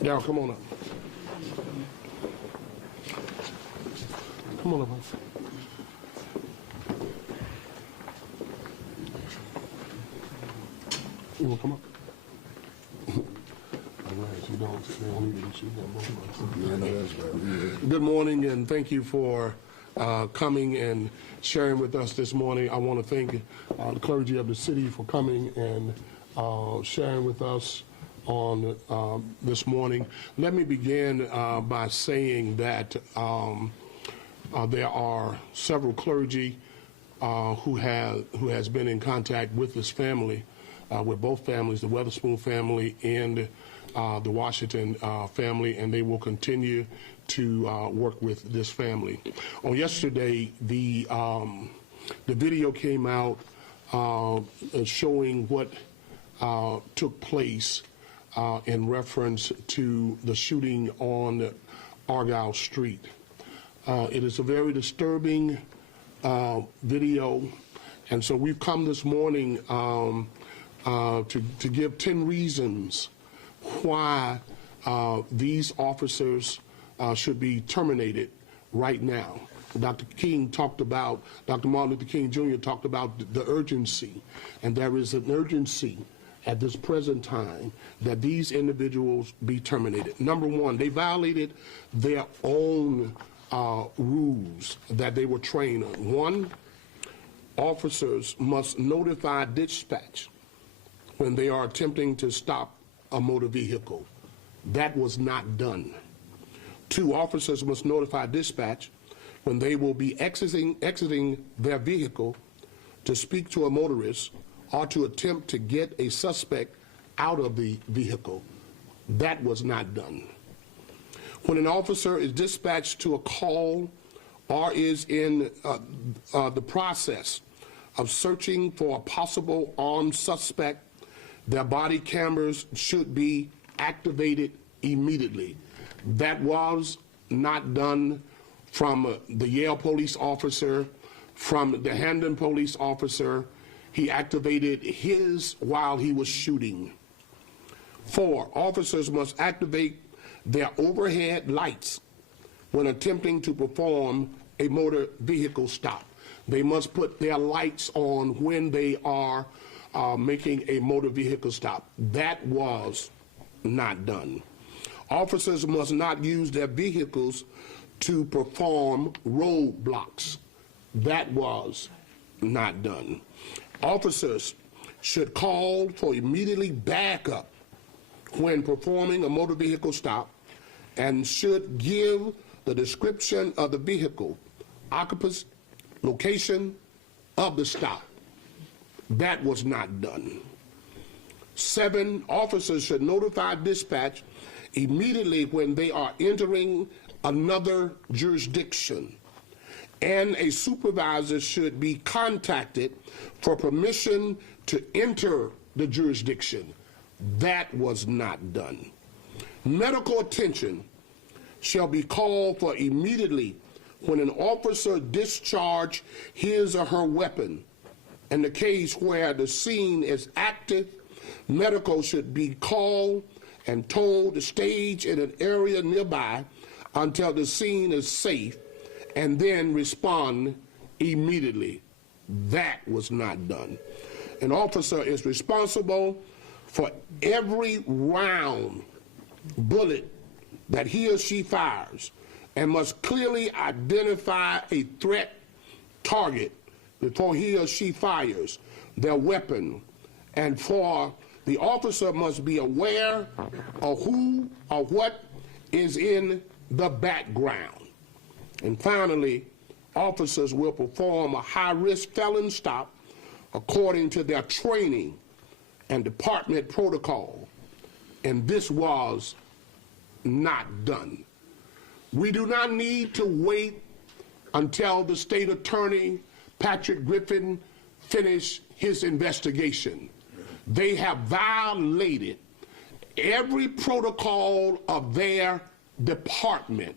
Daryl, come on up. Come on up. You want to come up? Good morning, and thank you for coming and sharing with us this morning. I want to thank the clergy of the city for coming and sharing with us on this morning. Let me begin by saying that there are several clergy who has been in contact with this family, with both families, the Weatherspoon family and the Washington family, and they will continue to work with this family. On yesterday, the video came out showing what took place in reference to the shooting on Argyle Street. It is a very disturbing video, and so we've come this morning to give 10 reasons why these officers should be terminated right now. Dr. Martin Luther King Jr. talked about the urgency, and there is an urgency at this present time that these individuals be terminated. Number one, they violated their own rules that they were trained on. One, officers must notify dispatch when they are attempting to stop a motor vehicle. That was not done. Two, officers must notify dispatch when they will be exiting their vehicle to speak to a motorist or to attempt to get a suspect out of the vehicle. That was not done. When an officer is dispatched to a call or is in the process of searching for a possible armed suspect, their body cameras should be activated immediately. That was not done from the Yale police officer, from the Hamden police officer. He activated his while he was shooting. 4, officers must activate their overhead lights when attempting to perform a motor vehicle stop. They must put their lights on when they are making a motor vehicle stop. That was not done. Officers must not use their vehicles to perform roadblocks. That was not done. Officers should call for immediately backup when performing a motor vehicle stop and should give the description of the vehicle, occupants, location of the stop. That was not done. 7, officers should notify dispatch immediately when they are entering another jurisdiction, and a supervisor should be contacted for permission to enter the jurisdiction. That was not done. Medical attention shall be called for immediately when an officer discharges his or her weapon. In the case where the scene is active, medical should be called and told to stage in an area nearby until the scene is safe, and then respond immediately. That was not done. An officer is responsible for every round bullet that he or she fires and must clearly identify a threat target before he or she fires their weapon, and for the officer must be aware of who or what is in the background. And finally, officers will perform a high-risk felon stop according to their training and department protocol, and this was not done. We do not need to wait until the state attorney, Patrick Griffin, finish his investigation. They have violated every protocol of their department.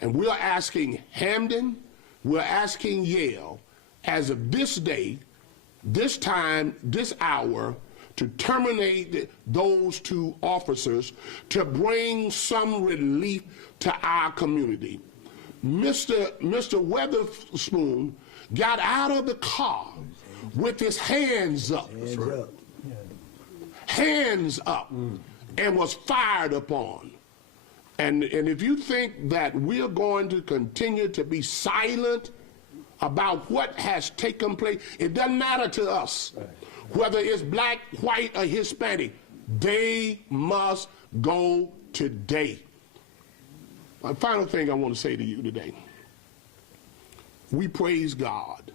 And we're asking Hamden, we're asking Yale, as of this day, this time, this hour, to terminate those 2 officers to bring some relief to our community. Mr. Weatherspoon got out of the car with his hands up. Hands up. And was fired upon. And if you think that we're going to continue to be silent about what has taken place, it doesn't matter to us whether it's black, white, or Hispanic. They must go today. My final thing I want to say to you today, we praise God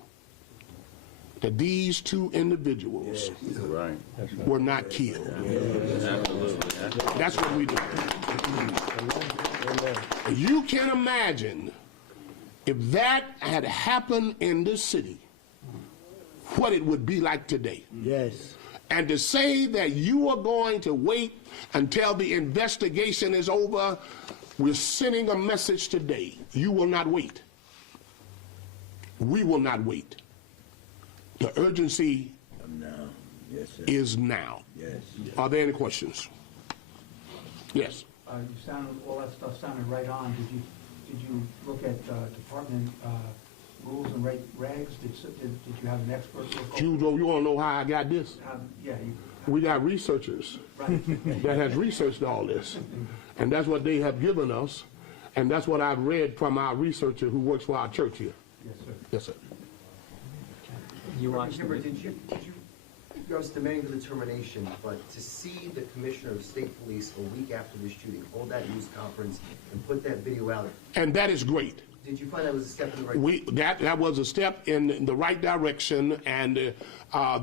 that these 2 individuals were not killed. That's what we do. You can imagine if that had happened in this city, what it would be like today. Yes. And to say that you are going to wait until the investigation is over, we're sending a message today. You will not wait. We will not wait. The urgency is now. Yes. Are there any questions? Yes. You sounded, all that stuff sounded right on. Did you look at department rules and regs? Did you have an expert look You want to know how I got this? Yeah. We got researchers that has researched all this. And that's what they have given us. And that's what I've read from our researcher who works for our church here. Yes, sir. Yes, sir. Kimber, did you was demanding the determination, but to see the commissioner of state police a week after the shooting hold that news conference and put that video out, And that is great. did you find that was a step in the right direction? That was a step in the right direction, and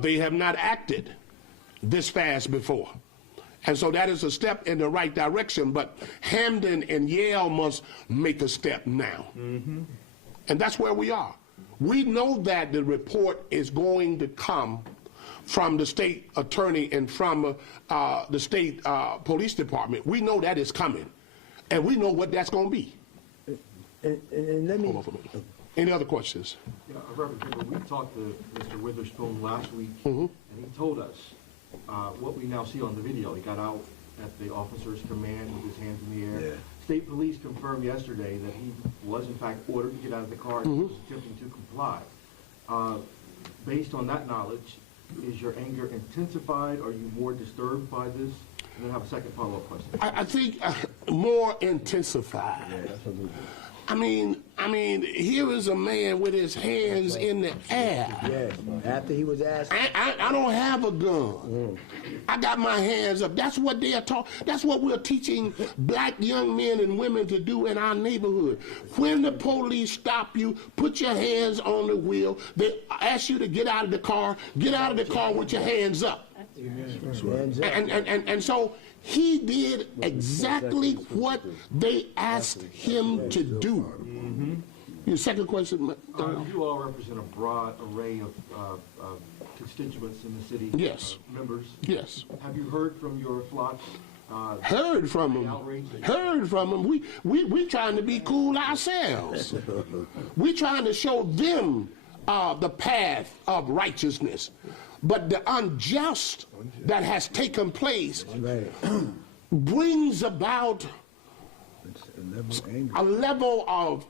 they have not acted this fast before. And so that is a step in the right direction, but Hamden and Yale must make a step now. And that's where we are. We know that the report is going to come from the state attorney and from the state police department. We know that is coming, and we know what that's going to be. And let me... Hold on for a minute. Any other questions? Yeah, Reverend Kimber, we talked to Mr. Witherspoon last week, and he told us what we now see on the video. He got out at the officer's command with his hands in the air. Yeah. State police confirmed yesterday that he was in fact ordered to get out of the car and was attempting to comply. Based on that knowledge, is your anger intensified? Are you more disturbed by this? And then I have a second follow-up question. I think more intensified. I mean, here is a man with his hands in the air. Yes, after he was asked... I don't have a gun. I got my hands up. That's what they are taught. That's what we're teaching black young men and women to do in our neighborhood. When the police stop you, put your hands on the wheel. They ask you to get out of the car. Get out of the car with your hands up. Hands up. And so he did exactly what they asked him to do. Your second question? You all represent a broad array of constituents in the city. Yes. Members. Yes. Have you heard from your flocks? Heard from them. Heard from them. We trying to be cool ourselves. We trying to show them the path of righteousness. But the unjust that has taken place brings about a level of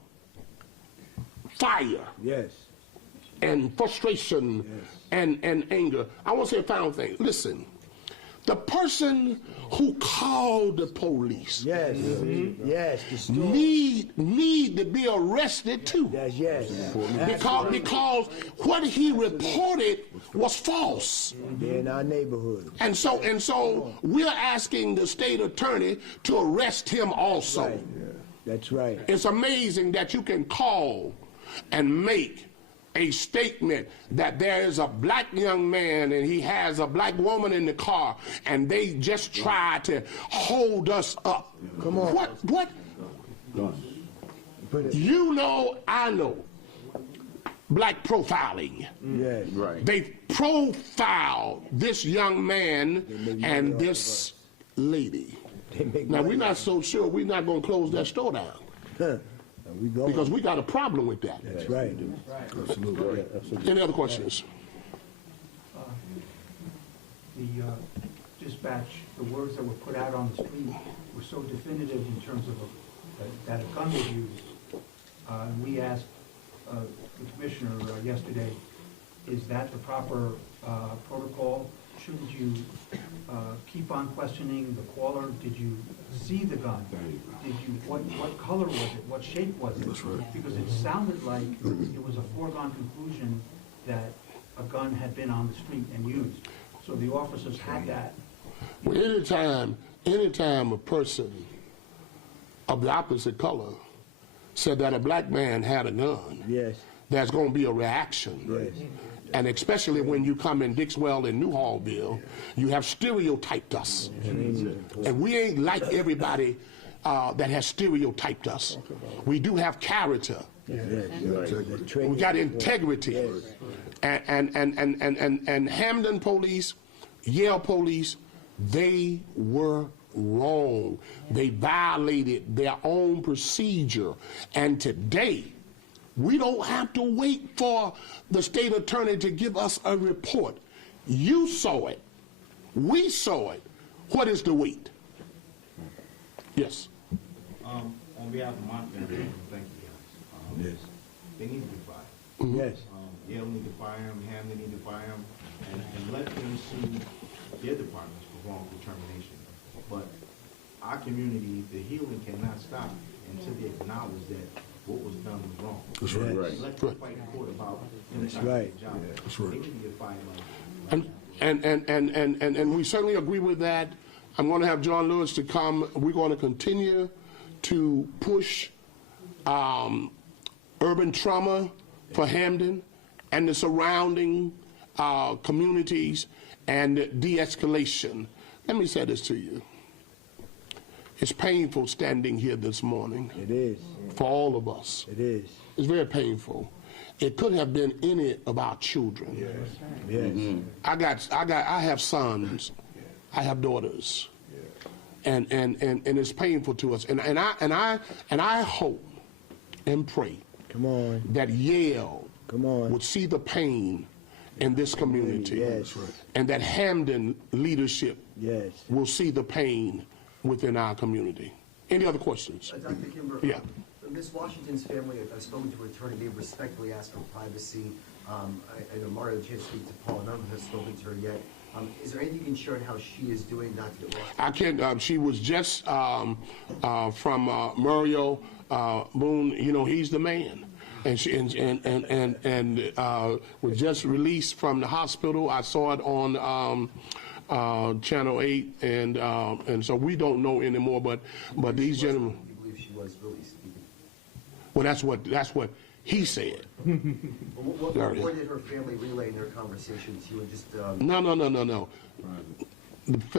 fire. Yes. And frustration and anger. I want to say a final thing. Listen, the person who called the police Yes, the story. need to be arrested too. Yes. Because what he reported was false. They're in our neighborhood. And so we're asking the state attorney to arrest him also. Right. That's right. It's amazing that you can call and make a statement that there is a black young man and he has a black woman in the car and they just try to hold us up. Come on. What? You know, I know. Black profiling. Yes. Right. They profiled this young man and this lady. Now, we're not so sure we're not going to close that store down. Because we got a problem with that. That's right. Any other questions? the dispatch, the words that were put out on the street were so definitive in terms of that a gun was used. And we asked the commissioner yesterday, is that the proper protocol? Shouldn't you keep on questioning the caller? Did you see the gun? Did you, what color was it? What shape was it? That's right. Because it sounded like it was a foregone conclusion that a gun had been on the street and used. So the officers had that. Well, anytime a person of the opposite color said that a black man had a gun, Yes. there's going to be a reaction. Yes. And especially when you come in Dixwell and Newhallville, you have stereotyped us. And we ain't like everybody that has stereotyped us. We do have character. We got integrity. And Hamden police, Yale police, they were wrong. They violated their own procedure. And today, we don't have to wait for the state attorney to give us a report. You saw it. We saw it. What is the wait? Yes. On behalf of my family, thank you guys. Yes. They need to be fired. Yes. Yale need to fire him, Hamden need to fire him, and let them sue their departments for wrongful termination. But our community, the healing cannot stop until they acknowledge that what was done was wrong. That's right. Right. Let them fight in court about them That's trying to right. get a job. That's right. They need to get fired like And we certainly agree with that. I'm going to have John Lewis to come. We're going to continue to push urban trauma for Hamden and the surrounding communities and de-escalation. Let me say this to you. It's painful standing here this morning It is. for all of us. It is. It's very painful. It could have been any of our children. Yes. I have sons. I have daughters. And it's painful to us. And I hope and pray Come on. that Yale Come on. would see the pain in this community. Yes. And that Hamden leadership Yes. will see the pain within our community. Any other questions? Dr. Kimber, Yeah. Ms. Washington's family, I've spoken to her attorney, they respectfully ask for privacy. I know Mario can't speak to Paul, none of us have spoken to her yet. Is there anything you can share on how she is doing, not to get lost? I can't, she was just from Mario Boone, you know, he's the man. And she was just released from the hospital. I saw it on Channel 8, and so we don't know anymore. But these gentlemen. You believe she was released? Well, that's what he said. What did her family relay in their conversation to you? And just No.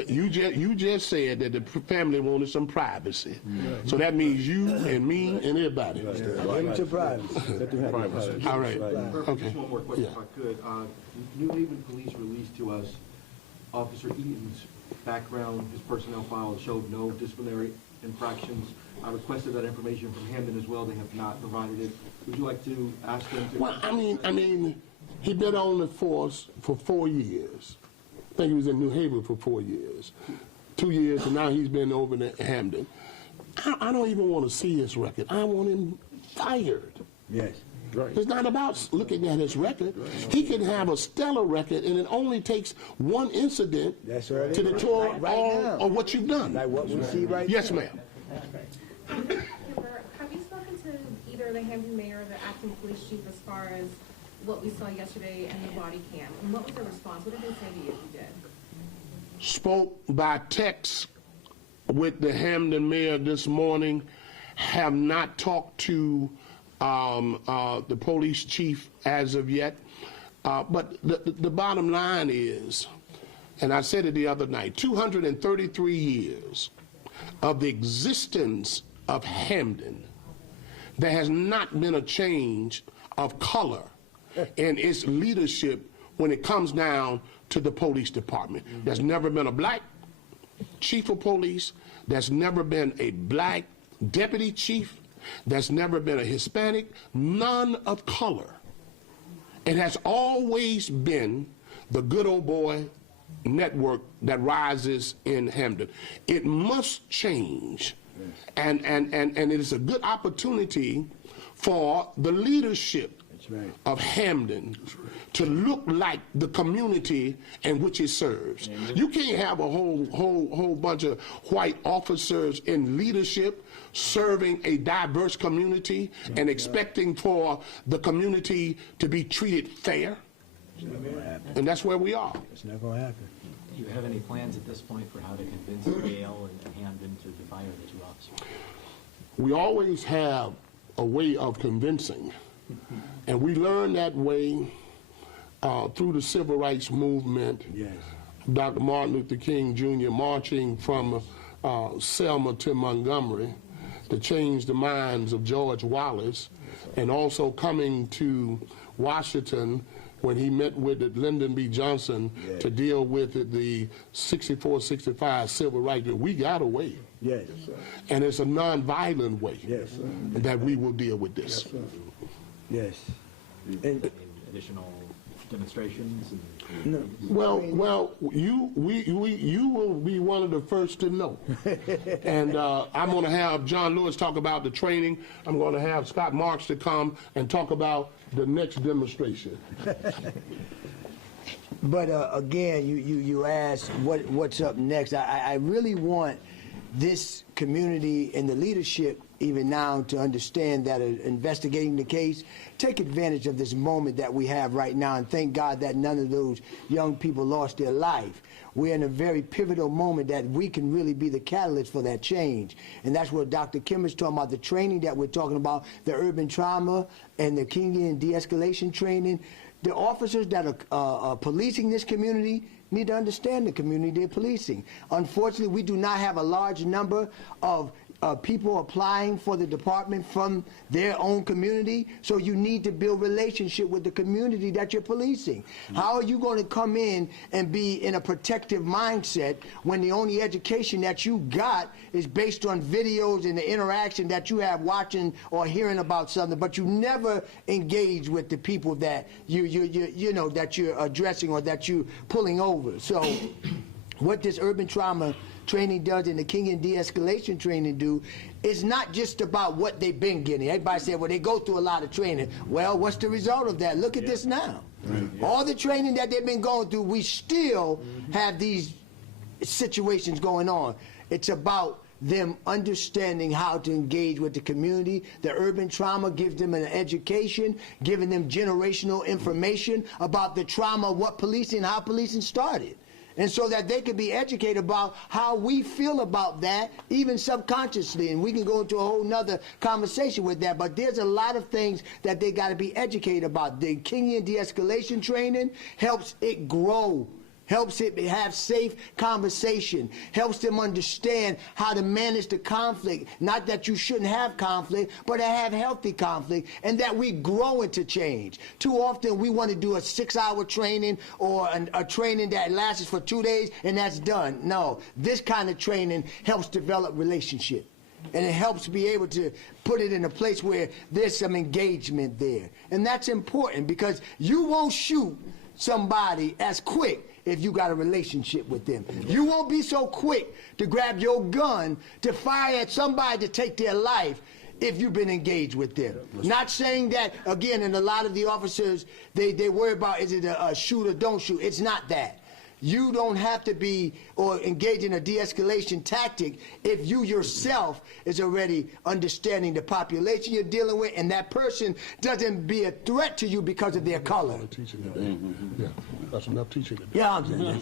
You just said that the family wanted some privacy. So that means you and me and everybody. Give them to privacy. Let them have their privacy. All right. Okay. Just one more question, Yeah. if I could. New Haven Police released to us Officer Eaton's background, his personnel file showed no disciplinary infractions. I requested that information from Hamden as well. They have not provided it. Would you like to ask them to? Well, I mean, he been on the force for 4 years. I think he was in New Haven for 4 years. 2 years, and now he's been over in Hamden. I don't even want to see his record. I want him fired. Yes. It's not about looking at his record. He can have a stellar record, and it only takes one incident That's right. to detour Right all now. of what you've done. Like what we see right Yes, now. ma'am. Kimber, have you spoken to either the Hamden mayor or the acting police chief as far as what we saw yesterday and the body cam? And what was their response? What did they say to you if you did? Spoke by text with the Hamden mayor this morning, have not talked to the police chief as of yet. But the bottom line is, and I said it the other night, 233 years of the existence of Hamden, there has not been a change of color in its leadership when it comes down to the police department. There's never been a black chief of police. There's never been a black deputy chief. There's never been a Hispanic, none of color. It has always been the good old boy network that rises in Hamden. It must change. And it is a good opportunity for the leadership right. of Hamden to look like the community in which it serves. You can't have a whole bunch of white officers in leadership serving a diverse community and expecting for the community to be treated fair. And that's where we are. It's not going to happen. Do you have any plans at this point for how to convince Yale and Hamden to fire the two officers? We always have a way of convincing, and we learned that way through the civil rights movement. Yes. Dr. Martin Luther King Jr. marching from Selma to Montgomery to change the minds of George Wallace, and also coming to Washington when he met with Lyndon B. Johnson to deal with the 64-65 civil rights. We got a way. Yes. And it's a nonviolent way Yes. that we will deal with this. Yes. And Any additional demonstrations? And Well, you will be one of the first to know. And I'm going to have John Lewis talk about the training. I'm going to have Scott Marks to come and talk about the next demonstration. But again, you asked what's up next. I really want this community and the leadership even now to understand that investigating the case, take advantage of this moment that we have right now, and thank God that none of those young people lost their life. We're in a very pivotal moment that we can really be the catalyst for that change. And that's what Dr. Kimber's talking about, the training that we're talking about, the urban trauma and the Kingian de-escalation training. The officers that are policing this community need to understand the community they're policing. Unfortunately, we do not have a large number of people applying for the department from their own community, so you need to build relationship with the community that you're policing. How are you going to come in and be in a protective mindset when the only education that you got is based on videos and the interaction that you have watching or hearing about something, but you never engage with the people that you know that you're addressing or that you're pulling over? So what this urban trauma training does and the Kingian de-escalation training do is not just about what they've been getting. Everybody said, well, they go through a lot of training. Well, what's the result of that? Look at this now. All the training that they've been going through, we still have these situations going on. It's about them understanding how to engage with the community. The urban trauma gives them an education, giving them generational information about the trauma, what policing, how policing started. And so that they can be educated about how we feel about that, even subconsciously. And we can go into a whole nother conversation with that. But there's a lot of things that they got to be educated about. The Kingian de-escalation training helps it grow, helps it have safe conversation, helps them understand how to manage the conflict. Not that you shouldn't have conflict, but to have healthy conflict, and that we grow into change. Too often we want to do a 6-hour training or a training that lasts for 2 days and that's done. No, this kind of training helps develop relationship. And it helps be able to put it in a place where there's some engagement there. And that's important because you won't shoot somebody as quick if you got a relationship with them. You won't be so quick to grab your gun to fire at somebody to take their life if you've been engaged with them. Not saying that, again, and a lot of the officers, they worry about, is it a shoot or don't shoot? It's not that. You don't have to be or engage in a de-escalation tactic if you yourself is already understanding the population you're dealing with, and that person doesn't be a threat to you because of their color. Yeah, that's enough teaching today. Yeah, I'm saying.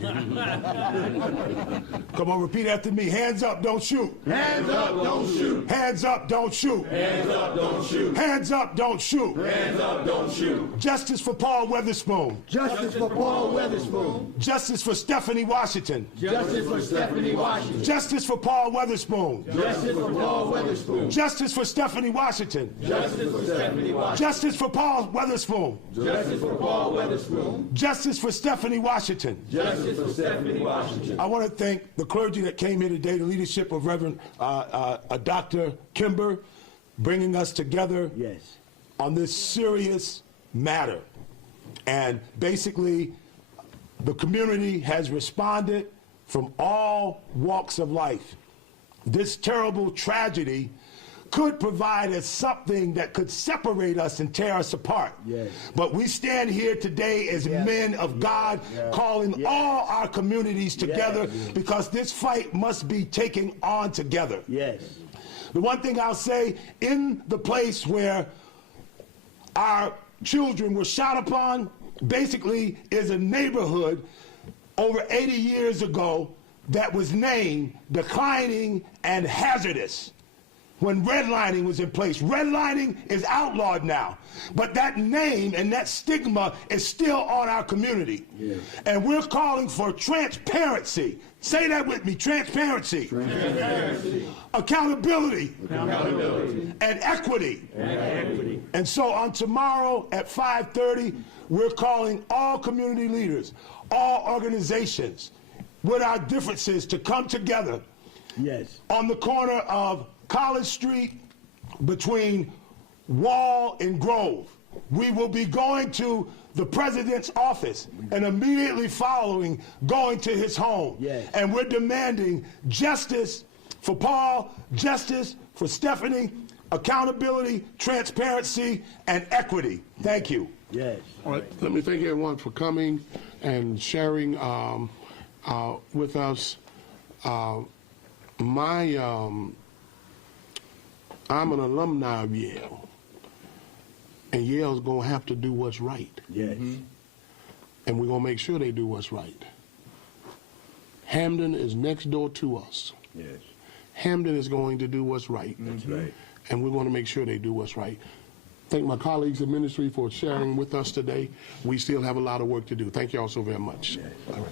Come on, repeat after me. Hands up, don't shoot. Hands up, don't shoot. Hands up, don't shoot. Hands up, don't shoot. Hands up, don't shoot. Hands up, don't shoot. Justice for Paul Weatherspoon. Justice for Paul Weatherspoon. Justice for Stephanie Washington. Justice for Stephanie Washington. Justice for Paul Weatherspoon. Justice for Paul Weatherspoon. Justice for Stephanie Washington. Justice for Stephanie Washington. Justice for Paul Weatherspoon. Justice for Paul Weatherspoon. Justice for Stephanie Washington. Justice for Stephanie Washington. I want to thank the clergy that came here today, the leadership of Reverend Dr. Kimber, bringing us together 'Yes. on this serious matter. And basically, The community has responded from all walks of life. This terrible tragedy could provide us something that could separate us and tear us apart. Yes. But we stand here today as men of God, calling all our communities together because this fight must be taken on together. Yes. The one thing I'll say, in the place where our children were shot upon, basically is a neighborhood over 80 years ago that was named declining and hazardous when redlining was in place. Redlining is outlawed now, but that name and that stigma is still on our community. Yes. And we're calling for transparency. Say that with me, transparency. Transparency. Accountability. Accountability. And equity. And so on tomorrow at 5:30, we're calling all community leaders, all organizations, with our differences, to come together. Yes. On the corner of College Street between Wall and Grove. We will be going to the president's office and immediately following going to his home. Yes. And we're demanding justice for Paul, justice for Stephanie, accountability, transparency, and equity. Thank you. Yes. All right, let me thank everyone for coming and sharing with us. I'm an alumni of Yale, and Yale's going to have to do what's right. Yes. And we're going to make sure they do what's right. Hamden is next door to us. Yes. Hamden is going to do what's right. That's right. And we're going to make sure they do what's right. Thank my colleagues in ministry for sharing with us today. We still have a lot of work to do. Thank you all so very much. Yes. All right.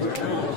Okay.